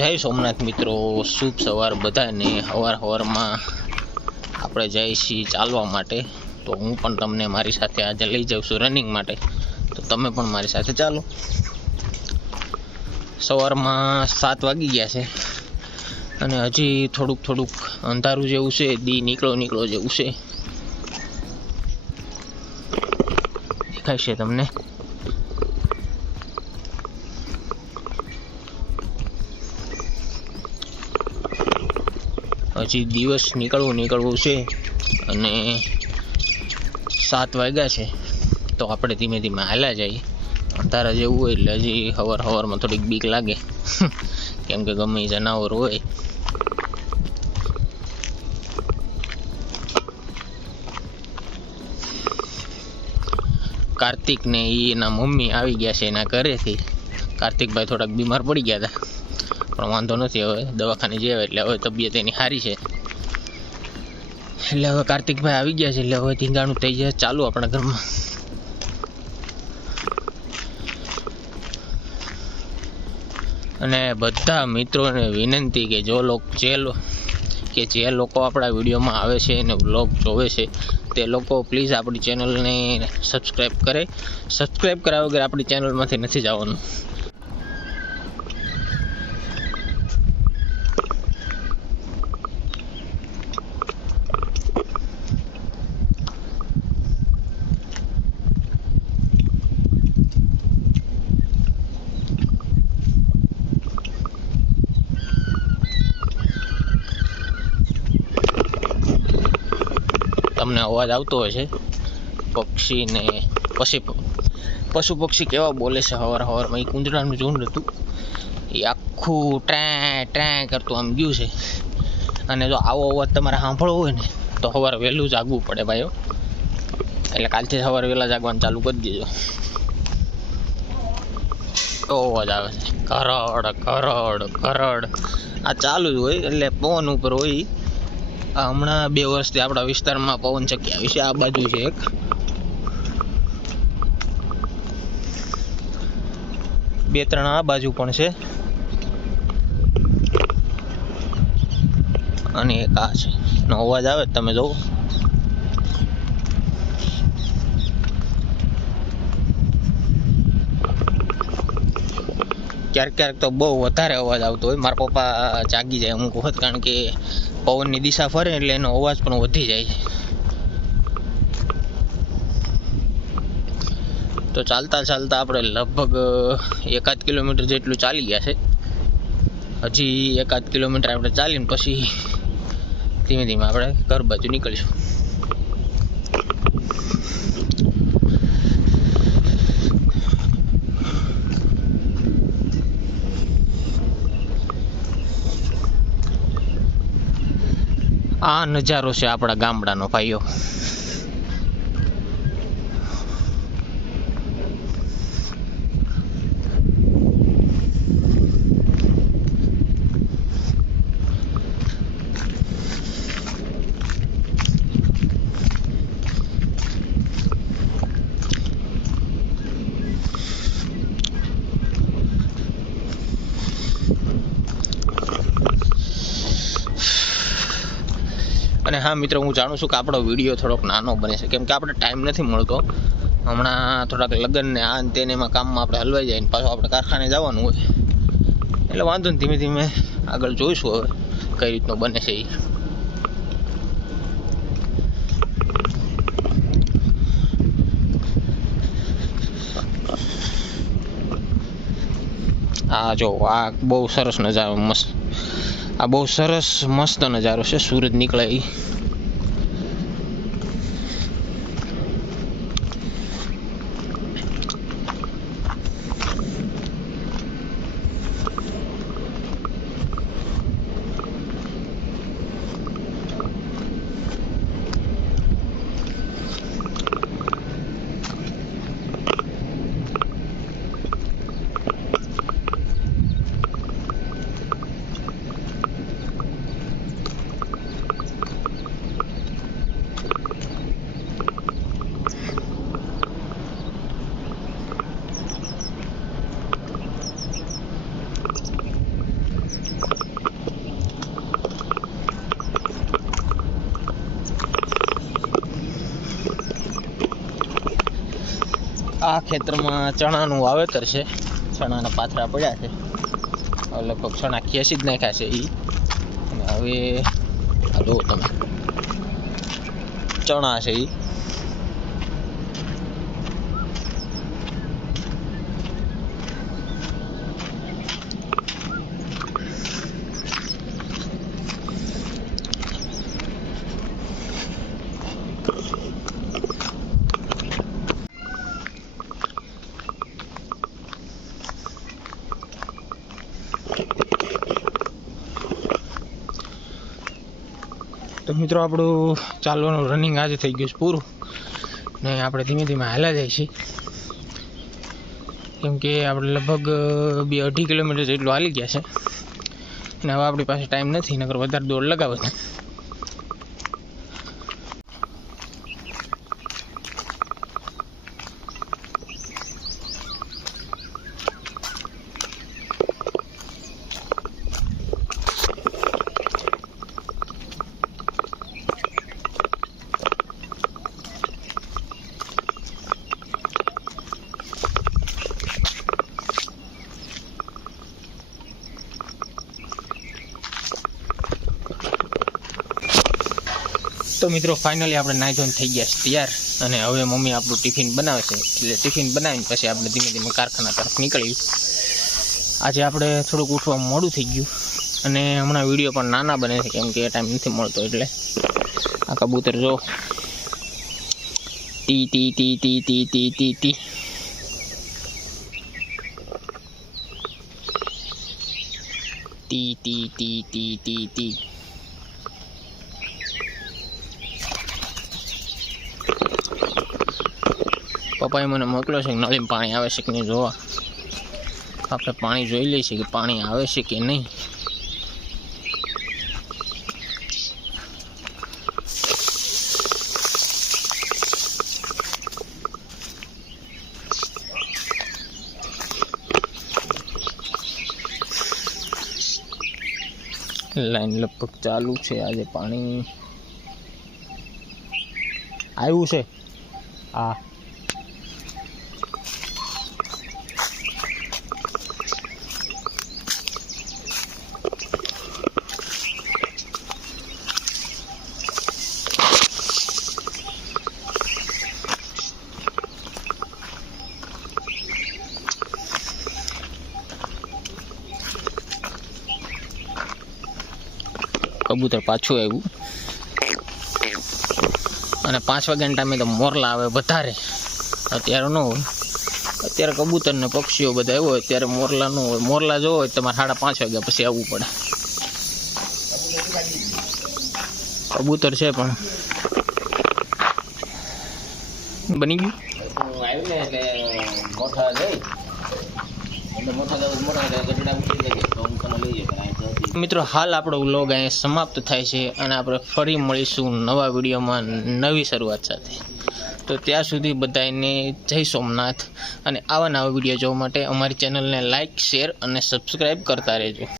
જય સોમનાથ મિત્રો, શુભ સવાર બધાને। સવારમાં આપણે જઈએ છીએ ચાલવા માટે, તો હું પણ તમને મારી સાથે આજે લઈ જાઉં છું રનિંગ માટે, તો તમે પણ મારી સાથે ચાલો। સવારમાં 7 વાગી ગયા છે અને હજી થોડુંક અંધારું જેવું છે, દી નીકળો જેવું છે, દેખાય છે તમને। હજી દિવસ નીકળવું છે અને 7 વાગ્યા છે, તો આપણે ધીમે ધીમે હાલ્યા જઈએ। અંધારા જેવું હોય એટલે હજી સવારમાં થોડીક બીક લાગે કેમ કે ગમે જનાવર હોય। કાર્તિક ને એના મમ્મી આવી ગયા છે એના ઘરેથી। કાર્તિકભાઈ થોડાક બીમાર પડી ગયા હતા, પણ વાંધો નથી, હવે દવાખાને જેવા એટલે હવે તબિયત એની સારી છે, એટલે હવે કાર્તિકભાઈ આવી ગયા છે, એટલે હવે ધીંગાણું થઈ જાય ચાલુ આપણા ઘરમાં। અને બધા મિત્રોને વિનંતી કે જે લોકો આપણા વિડીયોમાં આવે છે અને વ્લોગ જોવે છે તે લોકો પ્લીઝ આપણી ચેનલને સબસ્ક્રાઈબ કરે। સબસ્ક્રાઈબ કર્યા વગર આપણી ચેનલમાંથી નથી જવાનું। તમને અવાજ આવતો હોય છે પક્ષી ને પશુ પક્ષી કેવા બોલે છે સવારમાં। એ કુંજરાનું ઝુંડ હતું, એ આખું ટ્રેં કરતું આમ ગયું છે। અને જો આવો અવાજ તમારે સાંભળવો હોય ને તો સવારે વહેલું જાગવું પડે ભાઈઓ, એટલે કાલથી સવારે વહેલા જાગવાનું ચાલુ કરી દેજો। તો અવાજ આવે છે કરડ આ ચાલુ જ હોય, એટલે પવન ઉપર હોય। હમણાં 2 વર્ષથી આપણા વિસ્તારમાં પવન ચક્કી આવી છે, આ બાજુ છે એક, બે ત્રણ આ બાજુ પણ છે, અને એક આ છે। નો અવાજ આવે તમે જોવો, ક્યારેક તો બહુ વધારે અવાજ આવતો હોય। મારા પપ્પા જાગી જાય અમુક વખત, કારણ કે પવનની દિશા ફરે એટલે એનો અવાજ પણ વધી જાય છે। તો ચાલતા આપણે લગભગ 1-8 કિલોમીટર જેટલું ચાલી ગયા છે। હજી 1-8 કિલોમીટર આપણે ચાલીને પછી ધીમે ધીમે આપણે ઘર બાજુ નીકળીશું। આ નજારો છે આપણા ગામડાનો ભાઈઓ। અને હા મિત્રો, હું જાણું છું કે આપણો વિડીયો થોડોક નાનો બને છે, કેમ કે આપણે ટાઈમ નથી મળતો। હમણાં થોડાક લગ્ન ને આ ને તેને એમાં કામમાં આપણે હલવાઈ જાય ને પાછું આપણે કારખાને જવાનું હોય, એટલે વાંધો ને ધીમે ધીમે આગળ જોઈશું હવે કઈ રીતનો બને છે એ। આ જો આ બહુ સરસ નજારો, આ બહુ સરસ મસ્ત નજારો છે, સૂરજ નીકળે એ। આ ખેતરમાં ચણાનું વાવેતર છે. ચણાના પાથરા પડ્યા છે, લગભગ ચણા ખેંચી જ નાખ્યા છે એ. અને હવે આ જુઓ તમે, ચણા છે એ. તો મિત્રો આપણું ચાલવાનું રનિંગ આજે થઈ ગયું છે પૂરું, ને આપણે ધીમે ધીમે હાલ્યા જાય છીએ, કેમ કે આપણે લગભગ 2-2.5 કિલોમીટર જેટલું હાલી ગયા છે. અને હવે આપણી પાસે ટાઈમ નથી, નકર વધારે દોડ લગાવે છે. તો મિત્રો ફાઇનલી આપણે નાહી ધોઈને થઈ ગયા છે તૈયાર, અને હવે મમ્મી આપણું ટિફિન બનાવે છે. એટલે ટિફિન બનાવીને પછી આપણે ધીમે ધીમે કારખાના તરફ નીકળ્યું. આજે આપણે થોડુંક ઉઠવા મોડું થઈ ગયું, અને હમણાં વિડીયો પણ નાના બને છે, કેમ કે ટાઈમ નથી મળતો. એટલે આ કબૂતર જો T T T T T T T T T T T T T T. પપ્પાએ મને મોકલ્યો છે નળીમાં પાણી આવે છે કે નહીં જોવા. આપણે પાણી જોઈ લઈએ છીએ કે પાણી આવે છે કે નહીં. લાઈન લગભગ ચાલુ છે. આજે પાણી આવ્યું છે. હા, કબૂતર પાછું આવ્યું. અને 5 વાગ્યાના ટાઈમે તો મોરલા આવે વધારે, અત્યારે ન હોય. અત્યારે કબૂતર ને પક્ષીઓ બધા આવ્યો હોય, ત્યારે મોરલા ન હોય. મોરલા જોવો હોય તમારે 5:30 વાગ્યા પછી આવવું પડે. કબૂતર છે પણ બની ગયું. આવ્યું ને એટલે મોટા જઈ મિત્રો, હાલ આપણો વ્લોગ અહીંયા સમાપ્ત થાય છે, અને આપણે ફરી મળીશું નવા વિડીયોમાં નવી શરૂઆત સાથે. તો ત્યાં સુધી બધાને જય સોમનાથ. અને આવા નવા વિડીયો જોવા માટે અમારી ચેનલને લાઇક, શેર અને સબસ્ક્રાઈબ કરતા રહેજો.